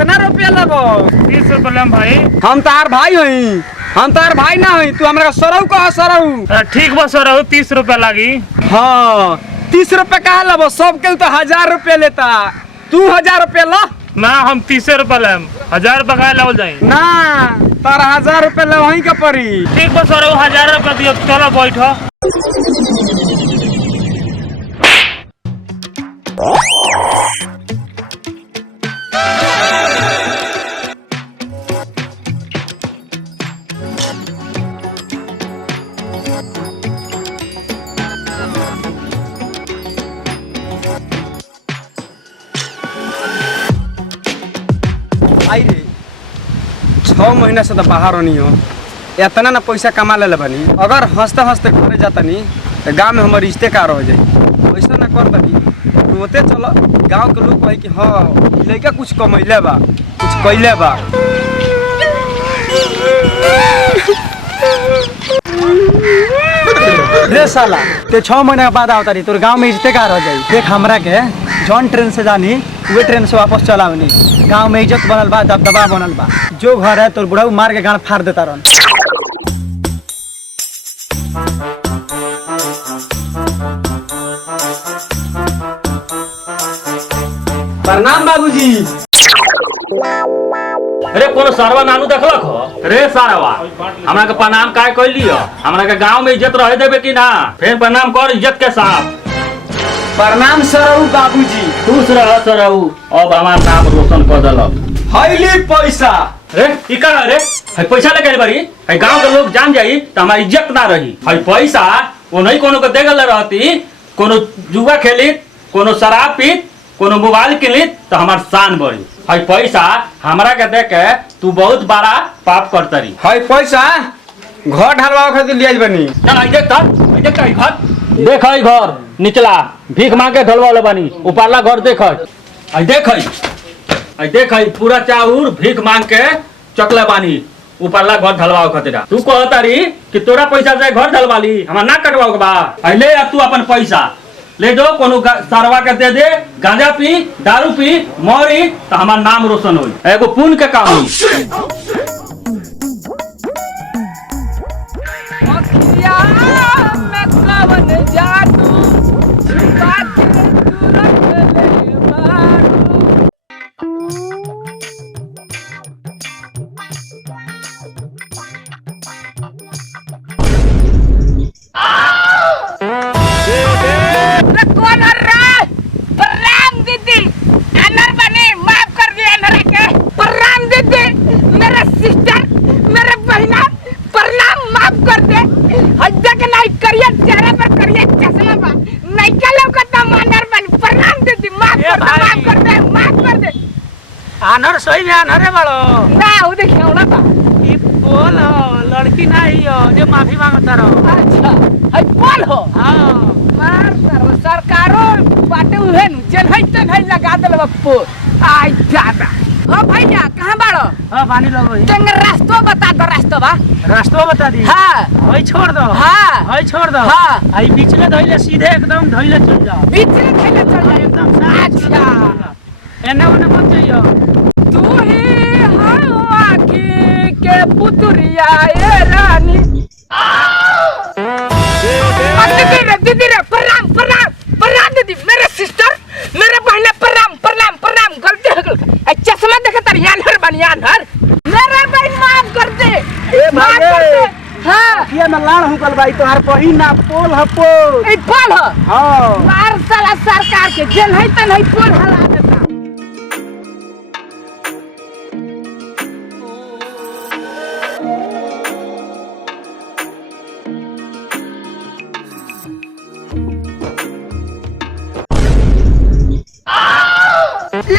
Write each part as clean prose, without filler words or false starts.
कितना रुपया लगो? 30 रुपया लेम भाई। हम तार भाई हई, हम तार भाई ना हई, तू हमरा सरऊ कह सरऊ। ठीक बा सरऊ 30 रुपया लागी। हाँ 30 रुपया कहा लब? सब के तो 1000 रुपया लेता, तू 1000 रुपया ला ना। हम 30 रुपया लेम, 1000 रुपया का लावल जाई ना। तार 1000 रुपया ले वहीं का पड़ी। ठीक बा सरऊ 1000 रुपया दियो। चलो बैठो। आई रे 6 महीना से तो बाहर होनी हो, इतना ना पैसा कमा ले बनी। अगर हंसते हंसते घरे जातनी तो गाँव में हमारे रिश्ते कार हो जाए। ऐसा ना कर तनी रोते चल, गाँव के लोग कहे कि हाँ लड़का कुछ कमैले बा, कुछ कैले बा। रे साला ते 6 महीने के बाद आवता रही तोर गांव में इज्जत कार हो जाई। देख हमरा के जौन ट्रेन से जानी वे ट्रेन से वापस चलावनी। गांव में इज्जत बनल बा, दबदबा बनल बा। जो घर है तोर बुढ़ऊ मार के गाड़ फाड़ देता रहन। प्रणाम बाबूजी। अरे कोनो सारवा नानू देखलक हो? रे सारवा हमरा के प्रणाम काय कर लियो? हमरा के गांव में इज्जत रह देबे कि ना? फिर प्रणाम कर इज्जत के साथ। प्रणाम सरऊ बाबूजी। खुश रह सरऊ, अब हमार नाम रोशन कर देलक। हईली पैसा। रे ई का रे? है पैसा लेके बारी, है गांव के लोग जान जाई त हमारी इज्जत ना रही। है पैसा वो नहीं कोनो के देगल रहती, कोनो जुआ खेलित, कोनो शराब पीत, कोनो मोबाइल किनित तो हमार शान बढ़ी। है पैसा हमरा के दे के तू बहुत बड़ा पाप करतरी। हई पैसा घर ढलवाओ खातिर लिया बनी। चल आई देख त, आई देख त घर। देख आई घर निचला भीख मांग के ढलवाले बानी, ऊपरला घर देख। आई देख आई देख आई पूरा चाउर भीख मांग के चकले बानी, ऊपरला घर ढलवाओ खातिर। तू कहतारी कि तोरा पैसा से घर ढलवाली, हमरा ना कटवाओ के बा। आई ले अब तू अपन पैसा ले दो, कोनो सरवा के दे दे। गांजा पी, दारू पी, मरी तो हमार नाम रोशन होई। एगो पुण्य के काम होई। आनर सही में आनरे बड़ो ना वो देखिए ना बा ई बोल हो, लड़की नहीं हो जो माफी मांगता रहो। अच्छा है बोल हो। हां मार सरकारो बाटे उहे नु जेल है त नहीं लगा देल बप्पो। आई दादा ओ भैया कहां बाड़ो? हां पानी लगो ही। तेंग रास्ता बता दो, रास्ता बा रास्ता बता दी। हां ओई छोड़ दो। हां ओई छोड़ दो। हां आई बीचले धइले सीधे एकदम धइले चल जाओ। बीच में खैले चल जाए एकदम। अच्छा एने ओने मत जाइयो। तू ही हवा के पुतरिया ए रानी। दीदी रे प्रणाम प्रणाम प्रणाम दीदी। मेरे सिस्टर मेरे बहन प्रणाम प्रणाम प्रणाम। गलती हो गई। चश्मा देखे तर यानहर बन यानहर। मेरे बहन माफ कर दे, माफ कर दे। हाँ ये में लाड़ हुकल भाई तोहार बहिन ना पोल ह पोल। ए पोल हो। हां मार साला सरकार के जेल है त नहीं पोल हला देता।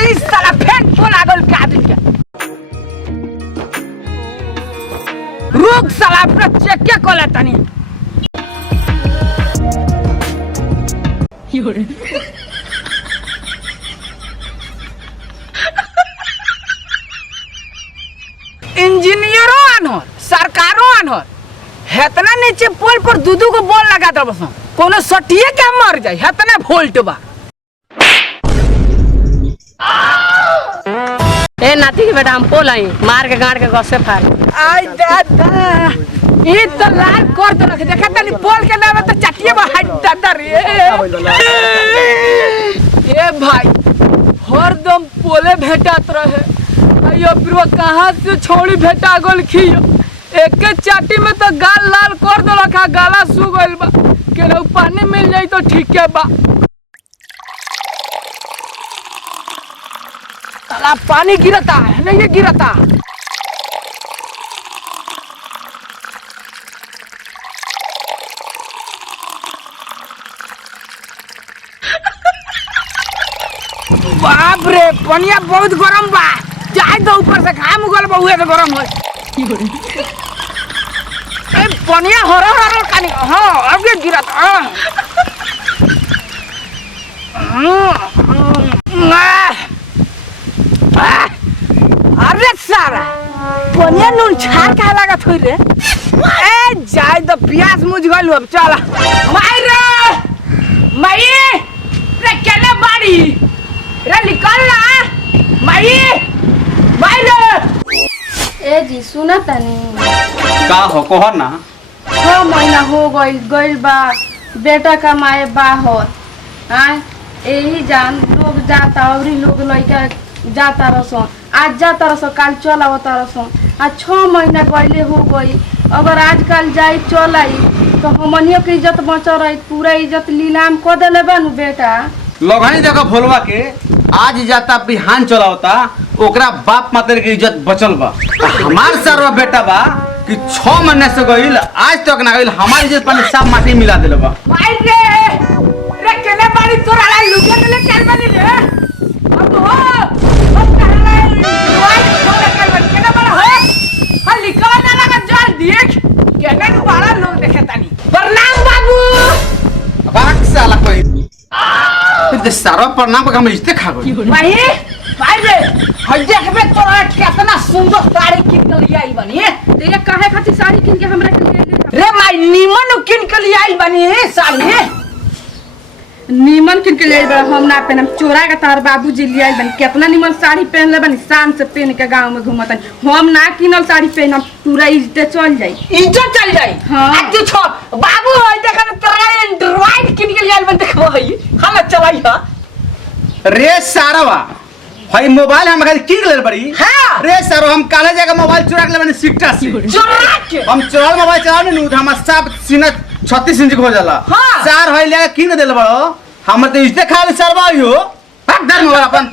इस साला फेंक पोला गोल का दिन के रुक साला अपना चेक के कोला तनी। इंजीनियरो आनर सरकारो आनर हेतना नीचे पोल पर दूधू को बोल लगा दो बस कोनो सटिए के मर जाए हेतना वोल्ट बा। ए नाती के बेटा हम पोल आई मार के गाड़ के गसे फाड़ आई दादा ये तो लाल कर दो रखे देखा तनी पोल के नाम तो चटिए बा हट दादा रे ए भाई हरदम पोले भेटात रहे अयो बिरवा कहां से छोड़ी भेटा गोल खियो एक के चाटी में तो गाल लाल कर दो रखा गाला सु गइल बा केनो पानी मिल जाई तो ठीक है बा ताला पानी गिरता है नहीं ये गिरता बाप रे पनिया बहुत गरम बा चाय तो ऊपर से घाम उगल बा उहे से गरम हो ए पनिया हरा हरा कानी हां अब ये गिरत अरे सारा पनिया नून छार का लागत होई रे ए जाय तो प्यास मुझ गइल अब चला माई रे माई रे केले बाड़ी रे निकल ना माई माई रे ए जी सुना तनी का हो कोहर ना 6 महीना हो गइल बा बेटा कमाए बाहर हां यही जान लोग जाता और लोग लइका जाता रसो आज जाता रसो काल चल आवता रसो आज 6 महीना गइले हो गई अगर आज काल जाई चल आई तो हमनियो के इज्जत बचल रही पूरा इज्जत नीलाम कर देले बानू बेटा लोगनी जगह भोलवा के आज जाता बिहान चलावता ओकरा बाप मातर के इज्जत बचल बा हमार सरवा बेटा बा कि 6 महीने से गइल आज तक ना गइल हमार इज्जत पानी सब माटी मिला देले बा माई रे केले बाड़ी तोरा ला लुके ले चल बानी रे अब हो अब कहला वाई छोड़ कर बन केले बड़ा हो हल निकल ना लगा जल देख केले नु बड़ा लोग देखे तानी प्रणाम बाबू बाक साला कोई ते सारा प्रणाम का हम इज्जत खा गई माई भाई रे हज देखबे तोरा कितना सुंदर साड़ी किन के आई बनी ते ये काहे खातिर साड़ी किन के हमरा के ले रे माई नीमन किन के आई बनी साड़ी नीमन किन के ले बा हम ना पहनम चोरा के तार बाबूजी ले आई बन कितना नीमन साड़ी पहन ले बन शान से पहन के गांव में घुमतन हम ना किनल साड़ी पहनम पूरा इज्जत चल जाई इज्जत चल जाई हाँ। आज तू छोड़ बाबू होय देखन तोरा एंड्रॉइड किन के आई बन देखबो हई हम चलाई हा रे सारवा भाई मोबाइल हम खाली की ले बड़ी हां रे सर हम काले जगह मोबाइल चुरा के ले बनी सिक्टा से चोरा के हम चोरा मोबाइल चलावे नु हम सब सीना 36 इंच हो जाला हाँ। चार होई ले की न देले बड़ो हमर तो इज्जत खा ले सरवा हो हट दर मोबाइल अपन